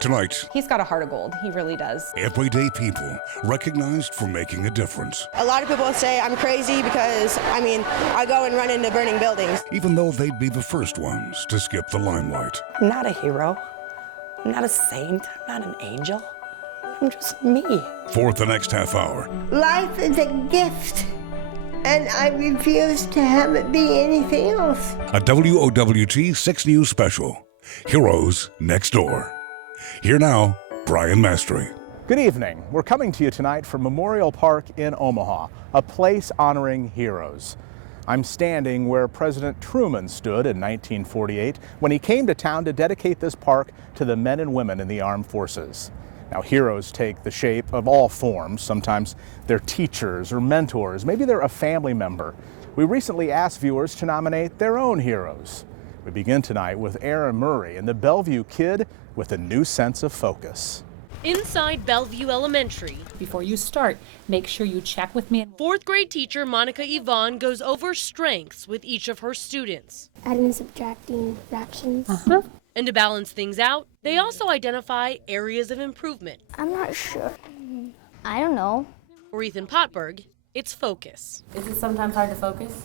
Tonight, He's got a heart of gold. He really does. everyday people recognized for making a difference. A lot of people say I'm crazy because, I go and run into burning buildings. Even though they'd be the first ones to skip the limelight. I'm not a hero. I'm not a saint. I'm not an angel. I'm just me. For the next half hour, Life is a gift, and I refuse to have it be anything else. a WOWT 6 News special, Heroes Next Door. Here now, Brian Mastre. Good evening. We're coming to you tonight from Memorial Park in Omaha, a place honoring heroes. I'm standing where President Truman stood in 1948 when he came to town to dedicate this park to the men and women in the armed forces. Now, heroes take the shape of all forms. Sometimes they're teachers or mentors. Maybe they're a family member. We recently asked viewers to nominate their own heroes. We begin tonight with Aaron Murray and the Bellevue kid with a new sense of focus. Inside Bellevue Elementary, Before you start, make sure you check with me. fourth grade teacher Monica Yvonne goes over strengths with each of her students. Adding and subtracting fractions. And to balance things out, they also identify areas of improvement. I'm not sure. I don't know. For Ethan Potberg, it's focus. Is it sometimes hard to focus?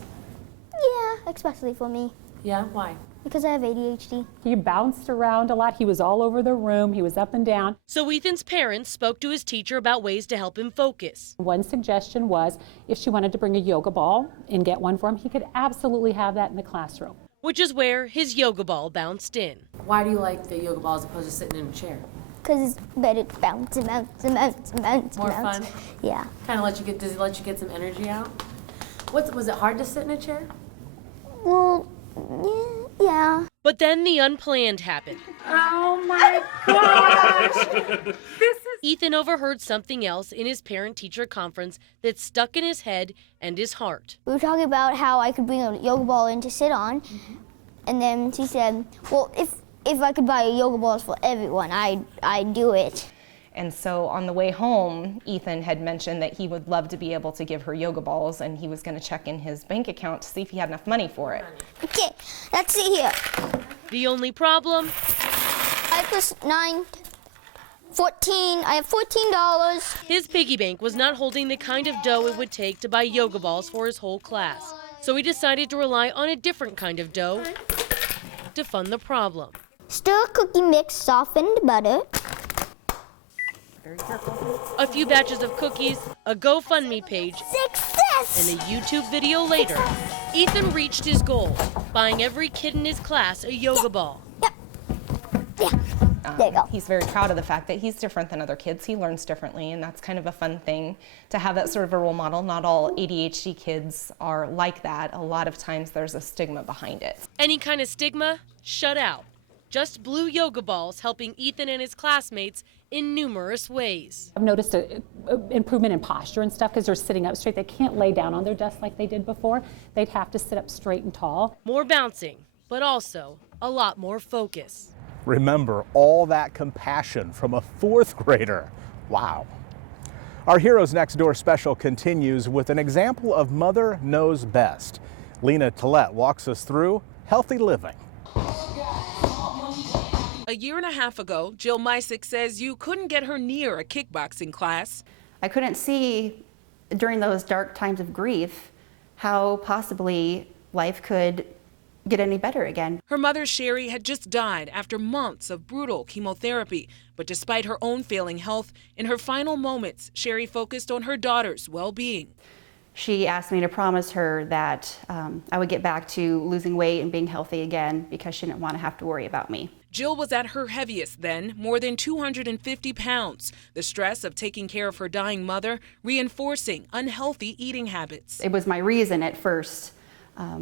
Yeah, especially for me. Yeah, why? Because I have ADHD. He bounced around a lot. He was all over the room. He was up and down. So Ethan's parents spoke to his teacher about ways to help him focus. One suggestion was if she wanted to bring a yoga ball and get one for him, he could absolutely have that in the classroom. Which is where his yoga ball bounced in. Why do you like the yoga ball as opposed to sitting in a chair? Because it's better to bounce and bounce and bounce and bounce. More fun? Yeah. Kind of does it let you get some energy out? Was it hard to sit in a chair? Well, yeah. But then the unplanned happened. Oh my gosh! Ethan overheard something else in his parent-teacher conference that stuck in his head and his heart. We were talking about how I could bring a yoga ball in to sit on. And then she said, well, if I could buy yoga balls for everyone, I'd do it. And so on the way home, Ethan had mentioned that he would love to be able to give her yoga balls, and he was going to check in his bank account to see if he had enough money for it. Okay, let's see here. The only problem? 5 plus 9, 14. I have $14. His piggy bank was not holding the kind of dough it would take to buy yoga balls for his whole class. So he decided to rely on a different kind of dough to fund the problem. Stir cookie mix, softened butter. A few batches of cookies, a GoFundMe page, Success! and a YouTube video later, Ethan reached his goal, buying every kid in his class a yoga ball. Yeah. There you go. He's very proud of the fact that he's different than other kids. He learns differently, and that's kind of a fun thing to have that sort of a role model. Not all ADHD kids are like that. A lot of times there's a stigma behind it. Any kind of stigma, shut out. Just blue yoga balls helping Ethan and his classmates in numerous ways. I've noticed an improvement in posture and stuff because they're sitting up straight. They can't lay down on their desk like they did before. They'd have to sit up straight and tall. More bouncing, but also a lot more focus. Remember all that compassion from a fourth grader. Wow. Our Heroes Next Door special continues with an example of Mother Knows Best. Lena Tillett walks us through healthy living. A year and a half ago, Jill Mysick says you couldn't get her near a kickboxing class. I couldn't see during those dark times of grief how possibly life could get any better again. Her mother, Sherry, had just died after months of brutal chemotherapy. But despite her own failing health, in her final moments, Sherry focused on her daughter's well-being. She asked me to promise her that I would get back to losing weight and being healthy again because she didn't want to have to worry about me. Jill was at her heaviest then, more than 250 pounds. The stress of taking care of her dying mother, reinforcing unhealthy eating habits. It was my reason at first,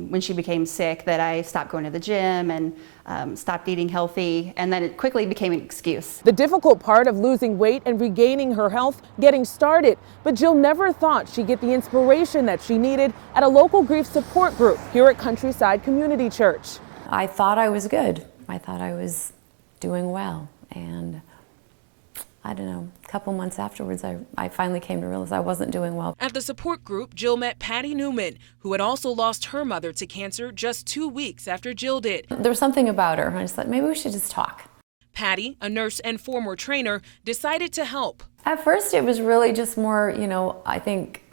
when she became sick, that I stopped going to the gym and stopped eating healthy, and then it quickly became an excuse. The difficult part of losing weight and regaining her health, getting started. But Jill never thought she'd get the inspiration that she needed at a local grief support group here at Countryside Community Church. I thought I was good. I thought I was doing well, and I don't know, a couple months afterwards, I finally came to realize I wasn't doing well. At the support group, Jill met Patty Newman, who had also lost her mother to cancer just 2 weeks after Jill did. There was something about her, I just thought maybe we should just talk. Patty, a nurse and former trainer, decided to help. At first, it was really just more, I think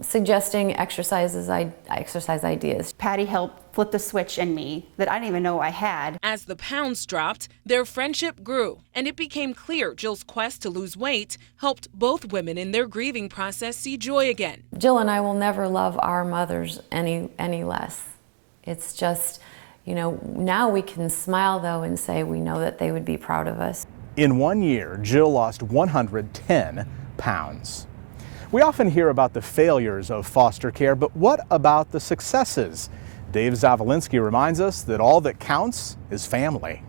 suggesting exercise ideas. Patty helped flip the switch in me that I didn't even know I had. As the pounds dropped, their friendship grew, and it became clear Jill's quest to lose weight helped both women in their grieving process see joy again. Jill and I will never love our mothers any less. It's just, now we can smile though and say we know that they would be proud of us. In 1 year, Jill lost 110 pounds. We often hear about the failures of foster care, but what about the successes? Dave Zavolinsky reminds us that all that counts is family.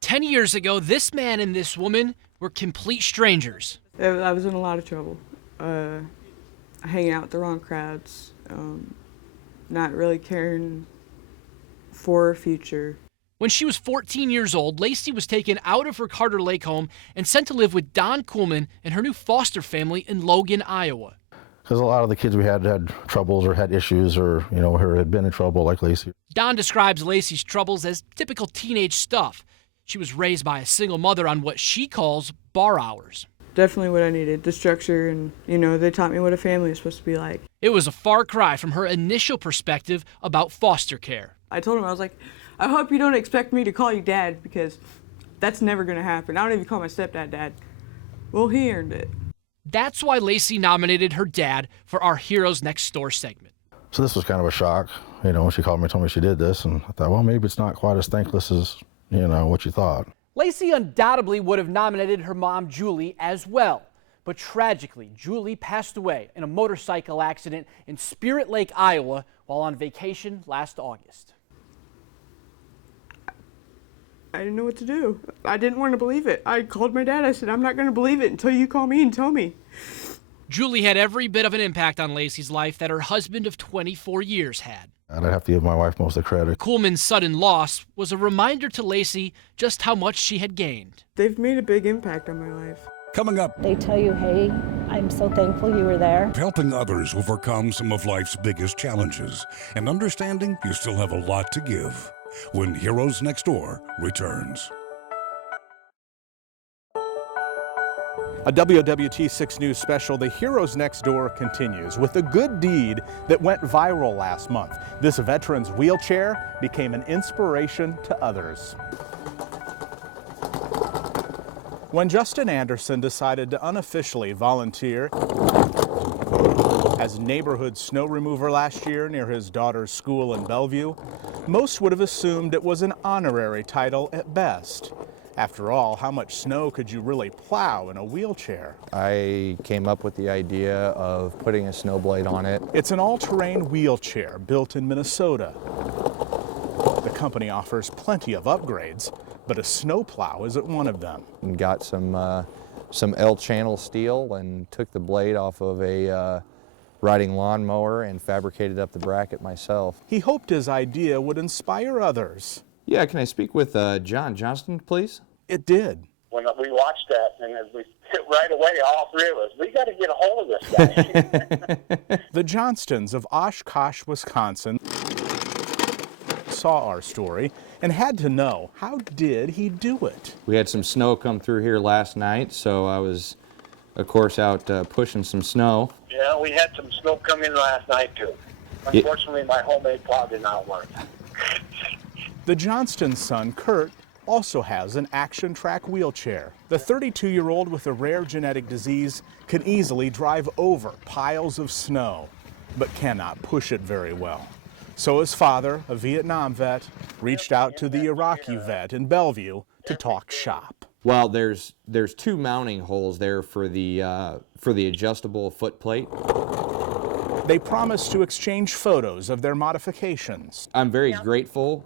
10 years ago, this man and this woman were complete strangers. I was in a lot of trouble, hanging out with the wrong crowds, not really caring for a future. When she was 14 years old, Lacey was taken out of her Carter Lake home and sent to live with Don Kuhlman and her new foster family in Logan, Iowa. Because a lot of the kids we had troubles or had issues or, or had been in trouble like Lacey. Don describes Lacey's troubles as typical teenage stuff. She was raised by a single mother on what she calls bar hours. Definitely what I needed, the structure, and, they taught me what a family is supposed to be like. It was a far cry from her initial perspective about foster care. I told him, I was like, I hope you don't expect me to call you Dad, because that's never going to happen. I don't even call my stepdad Dad. Well, he earned it. That's why Lacey nominated her dad for our Heroes Next Door segment. So this was kind of a shock, when she called me and told me she did this, and I thought, well, maybe it's not quite as thankless as, what you thought. Lacey undoubtedly would have nominated her mom, Julie, as well. But tragically, Julie passed away in a motorcycle accident in Spirit Lake, Iowa, while on vacation last August. I didn't know what to do. I didn't want to believe it. I called my dad. I said, I'm not going to believe it until you call me and tell me. Julie had every bit of an impact on Lacey's life that her husband of 24 years had. And I'd have to give my wife most of the credit. Kuhlman's sudden loss was a reminder to Lacey just how much she had gained. They've made a big impact on my life. Coming up, they tell you, hey, I'm so thankful you were there. Helping others overcome some of life's biggest challenges and understanding you still have a lot to give. When Heroes Next Door returns. A WWT 6 News special, The Heroes Next Door, continues with a good deed that went viral last month. This veteran's wheelchair became an inspiration to others. When Justin Anderson decided to unofficially volunteer as neighborhood snow remover last year near his daughter's school in Bellevue, most would have assumed it was an honorary title at best. After all, how much snow could you really plow in a wheelchair? I came up with the idea of putting a snow blade on it. It's an all-terrain wheelchair built in Minnesota. The company offers plenty of upgrades, but a snowplow isn't one of them. And got some L-channel steel and took the blade off of a riding lawnmower and fabricated up the bracket myself. He hoped his idea would inspire others. Yeah, can I speak with John Johnston, please? It did. When we watched that, and as we right away, all three of us, we got to get a hold of this guy. The Johnstons of Oshkosh, Wisconsin saw our story and had to know, how did he do it? We had some snow come through here last night, so I was, of course, out pushing some snow. Yeah, we had some snow come in last night, too. Unfortunately, my homemade plow did not work. The Johnston son, Kurt, also has an Action Track wheelchair. The 32-year-old with a rare genetic disease can easily drive over piles of snow, but cannot push it very well. So his father, a Vietnam vet, reached out to the Iraqi vet in Bellevue to talk shop. Well, there's two mounting holes there for the adjustable foot plate. They promised to exchange photos of their modifications. I'm very grateful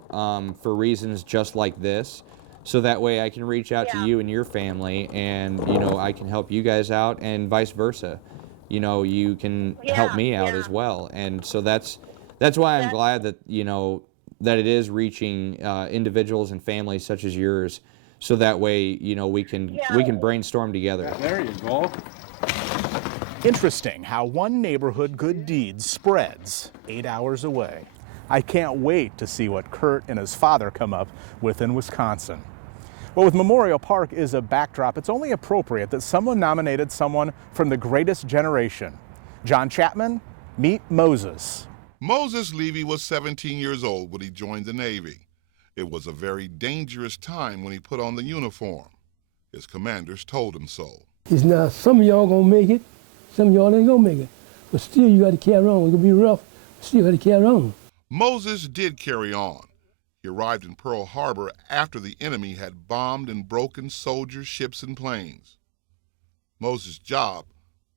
for reasons just like this, so that way I can reach out to you and your family, and I can help you guys out, and vice versa. You can help me out as well, and so that's why I'm glad that that it is reaching individuals and families such as yours, so that way we can brainstorm together. Yeah, there you go. Interesting how one neighborhood good deed spreads 8 hours away. I can't wait to see what Kurt and his father come up with in Wisconsin. Well, with Memorial Park as a backdrop, it's only appropriate that someone nominated someone from the greatest generation. John Chapman, meet Moses. Moses Levy was 17 years old when he joined the Navy. It was a very dangerous time when he put on the uniform. His commanders told him so. It's not, some of y'all gonna make it, some of y'all ain't gonna make it. But still you gotta carry on. It's gonna be rough, but still gotta carry on. Moses did carry on. He arrived in Pearl Harbor after the enemy had bombed and broken soldiers, ships, and planes. Moses' job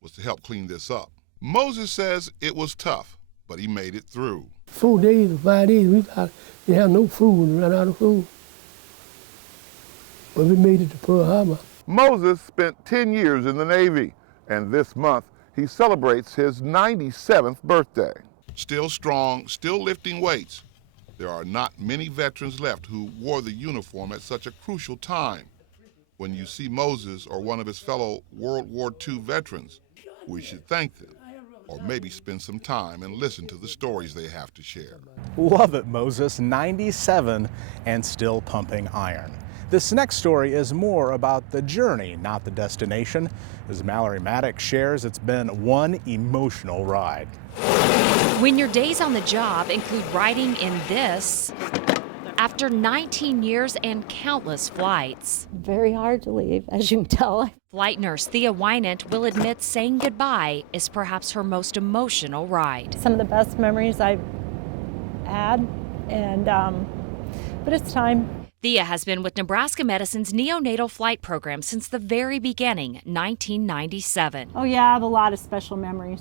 was to help clean this up. Moses says it was tough, but he made it through. 4 days or 5 days, we didn't have no food, we ran out of food. But we made it to Pearl Harbor. Moses spent 10 years in the Navy, and this month he celebrates his 97th birthday. Still strong, still lifting weights. There are not many veterans left who wore the uniform at such a crucial time. When you see Moses or one of his fellow World War II veterans, we should thank them, or maybe spend some time and listen to the stories they have to share. Love it, Moses, 97 and still pumping iron. This next story is more about the journey, not the destination. As Mallory Maddox shares, it's been one emotional ride. When your days on the job include riding in this, after 19 years and countless flights. Very hard to leave, as you can tell. Flight nurse Thea Wynant will admit saying goodbye is perhaps her most emotional ride. Some of the best memories I've had, and but it's time. Thea has been with Nebraska Medicine's neonatal flight program since the very beginning, 1997. Oh yeah, I have a lot of special memories.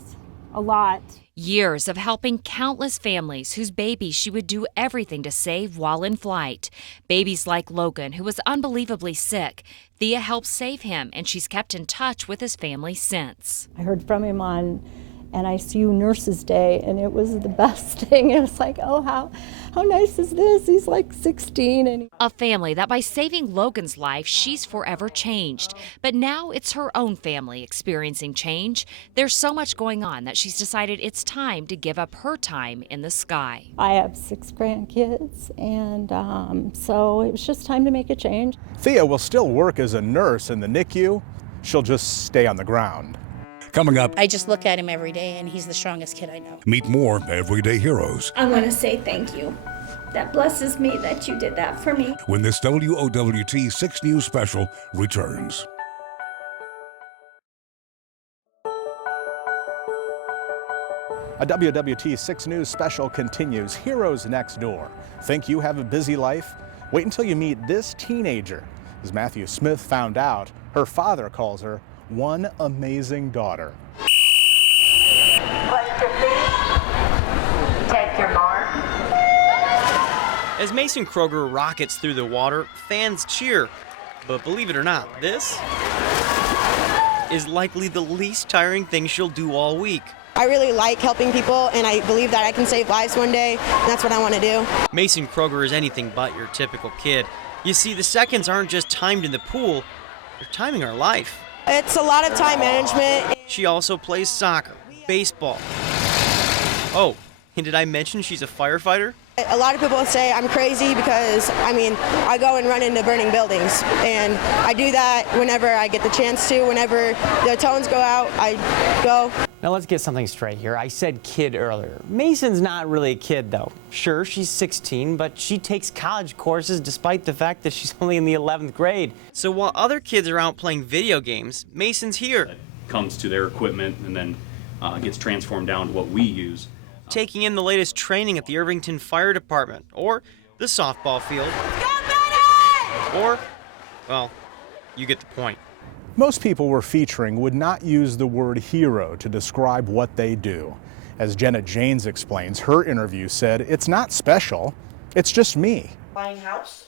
A lot. Years of helping countless families whose babies she would do everything to save while in flight. Babies like Logan, who was unbelievably sick. Thea helped save him, and she's kept in touch with his family since. I heard from him on NICU Nurse's Day, and it was the best thing. It was like, oh, how nice is this? He's like 16. And a family that by saving Logan's life, she's forever changed. But now it's her own family experiencing change. There's so much going on that she's decided it's time to give up her time in the sky. I have 6 grandkids, and so it was just time to make a change. Thea will still work as a nurse in the NICU. She'll just stay on the ground. Coming up, I just look at him every day, and he's the strongest kid I know. meet more everyday heroes. I want to say thank you. That blesses me that you did that for me. When this WOWT 6 News special returns. A WWT 6 News special continues. Heroes next door. Think you have a busy life? Wait until you meet this teenager. As Matthew Smith found out, her father calls her one amazing daughter. Place your feet. Take your mark. As Mason Kroger rockets through the water, fans cheer. But believe it or not, this is likely the least tiring thing she'll do all week. I really like helping people, and I believe that I can save lives one day, and that's what I want to do. Mason Kroger is anything but your typical kid. You see, the seconds aren't just timed in the pool, they're timing her life. It's a lot of time management. She also plays soccer, baseball. Oh, and did I mention she's a firefighter? A lot of people say I'm crazy because, I go and run into burning buildings. And I do that whenever I get the chance to. Whenever the tones go out, I go. Now let's get something straight here. I said kid earlier. Mason's not really a kid, though. Sure, she's 16, but she takes college courses despite the fact that she's only in the 11th grade. So while other kids are out playing video games, Mason's here. Comes to their equipment and then gets transformed down to what we use. Taking in the latest training at the Irvington Fire Department, or the softball field, or, well, you get the point. Most people we're featuring would not use the word hero to describe what they do. As Jenna Janes explains, her interview said, "It's not special, it's just me." Buying house?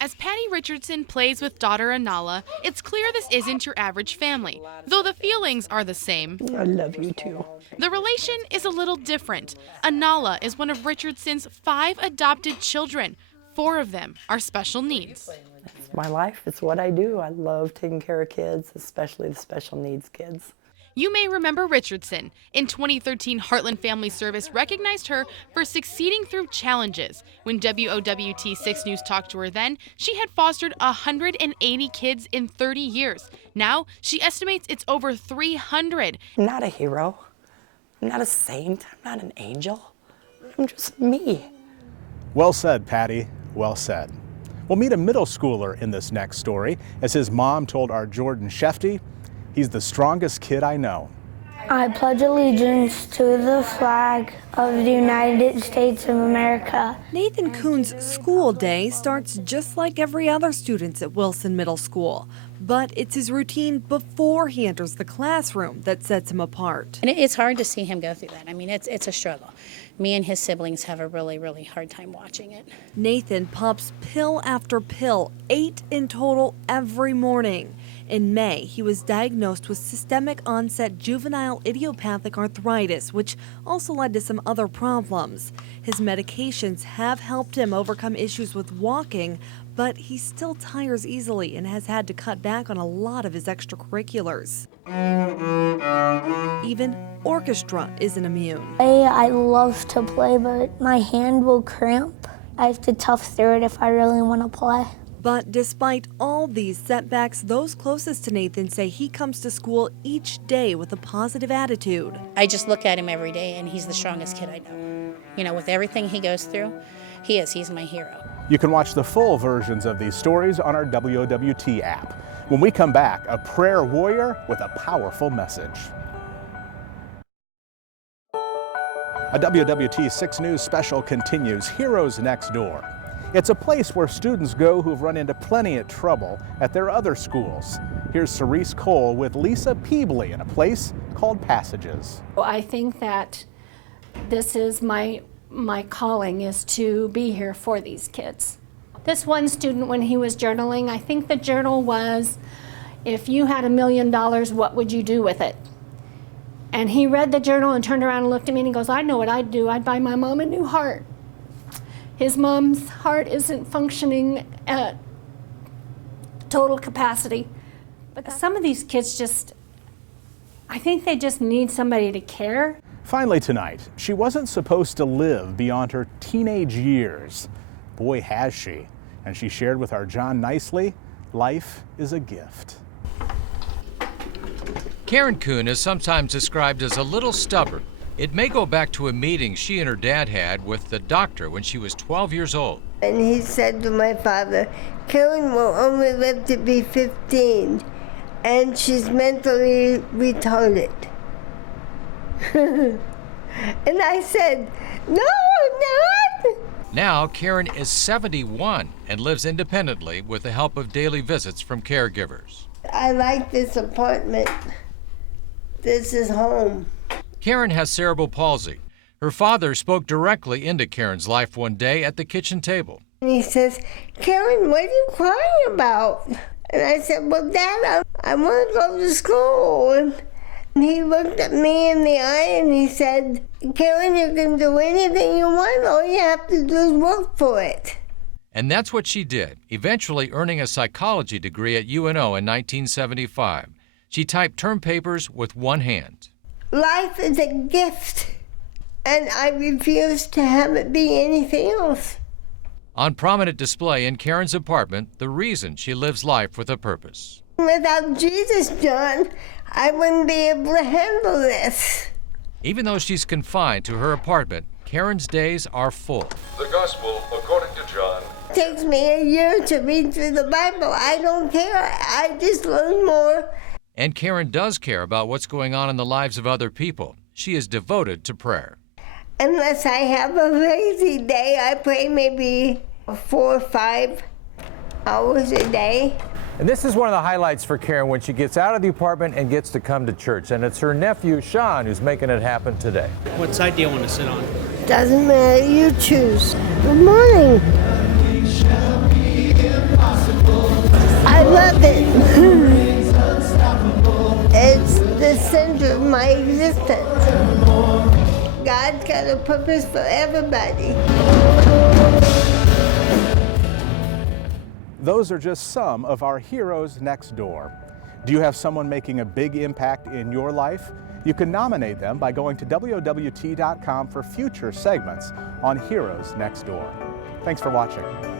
As Patty Richardson plays with daughter Anala, it's clear this isn't your average family, though the feelings are the same. I love you too. The relation is a little different. Anala is one of Richardson's 5 adopted children. 4 of them are special needs. It's my life. It's what I do. I love taking care of kids, especially the special needs kids. You may remember Richardson. In 2013, Heartland Family Service recognized her for succeeding through challenges. When WOWT 6 News talked to her then, she had fostered 180 kids in 30 years. Now, she estimates it's over 300. I'm not a hero. I'm not a saint. I'm not an angel. I'm just me. Well said, Patty. Well said. We'll meet a middle schooler in this next story. As his mom told our Jordan Shefty, he's the strongest kid I know. I pledge allegiance to the flag of the United States of America. Nathan Coon's school day starts just like every other student's at Wilson Middle School. But it's his routine before he enters the classroom that sets him apart. And it's hard to see him go through that. I mean, it's a struggle. Me and his siblings have a really, really hard time watching it. Nathan pops pill after pill, 8 in total every morning. In May, he was diagnosed with systemic onset juvenile idiopathic arthritis, which also led to some other problems. His medications have helped him overcome issues with walking, but he still tires easily and has had to cut back on a lot of his extracurriculars. Even orchestra isn't immune. I love to play, but my hand will cramp. I have to tough through it if I really want to play. But despite all these setbacks, those closest to Nathan say he comes to school each day with a positive attitude. I just look at him every day, and he's the strongest kid I know. You know, with everything he goes through, he's my hero. You can watch the full versions of these stories on our WOWT app. When we come back, a prayer warrior with a powerful message. A WOWT 6 News special continues, Heroes Next Door. It's a place where students go who've run into plenty of trouble at their other schools. Here's Reese Cole with Lisa Peebley in a place called Passages. I think that this is my calling, is to be here for these kids. This one student, when he was journaling, I think the journal was, if you had $1 million, what would you do with it? And he read the journal and turned around and looked at me and he goes, I know what I'd do. I'd buy my mom a new heart. His mom's heart isn't functioning at total capacity. But some of these kids I think they just need somebody to care. Finally tonight, she wasn't supposed to live beyond her teenage years. Boy, has she. And she shared with our John Nicely, life is a gift. Karen Coon is sometimes described as a little stubborn. It may go back to a meeting she and her dad had with the doctor when she was 12 years old. And he said to my father, Karen will only live to be 15, and she's mentally retarded. And I said, no, I'm not. Now, Karen is 71 and lives independently with the help of daily visits from caregivers. I like this apartment. This is home. Karen has cerebral palsy. Her father spoke directly into Karen's life one day at the kitchen table. And he says, Karen, what are you crying about? And I said, well, Dad, I want to go to school. And he looked at me in the eye and he said, Karen, you can do anything you want. All you have to do is work for it. And that's what she did, eventually earning a psychology degree at UNO in 1975. She typed term papers with one hand. Life is a gift, and I refuse to have it be anything else. On prominent display in Karen's apartment, the reason she lives life with a purpose. Without Jesus, John, I wouldn't be able to handle this. Even though she's confined to her apartment, Karen's days are full. The Gospel according to John. It takes me a year to read through the Bible. I don't care. I just learn more. And Karen does care about what's going on in the lives of other people. She is devoted to prayer. Unless I have a lazy day, I pray maybe 4 or 5 hours a day. And this is one of the highlights for Karen when she gets out of the apartment and gets to come to church. And it's her nephew, Sean, who's making it happen today. What side do you want to sit on? Doesn't matter, you choose. Good morning. I love it. It's the center of my existence. God's got a purpose for everybody. Those are just some of our heroes next door. Do you have someone making a big impact in your life? You can nominate them by going to WOWT.com for future segments on Heroes Next Door. Thanks for watching.